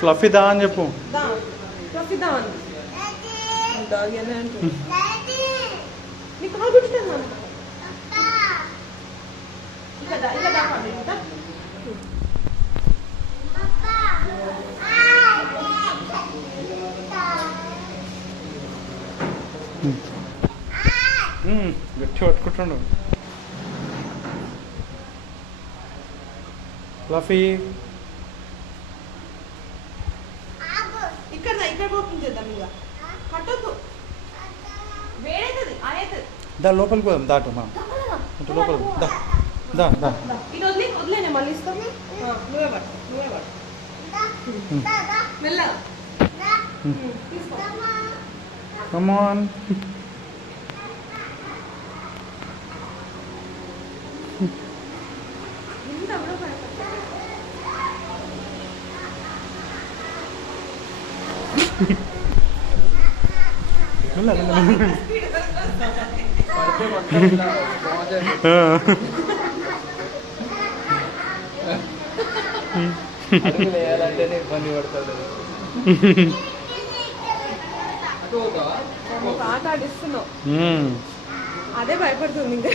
Fluffy దా అని చెప్పు. గట్టి పట్టుకుంటుండు ఫ్లఫీ. దా లోపలికి పోదాం. దాటు మా ఇటు లోపలికి దా దా దా. Come on. ఇబ్బంది పడుతుంది. ఆట ఆడిస్తున్నావు, అదే భయపడుతుంది ఇంకా.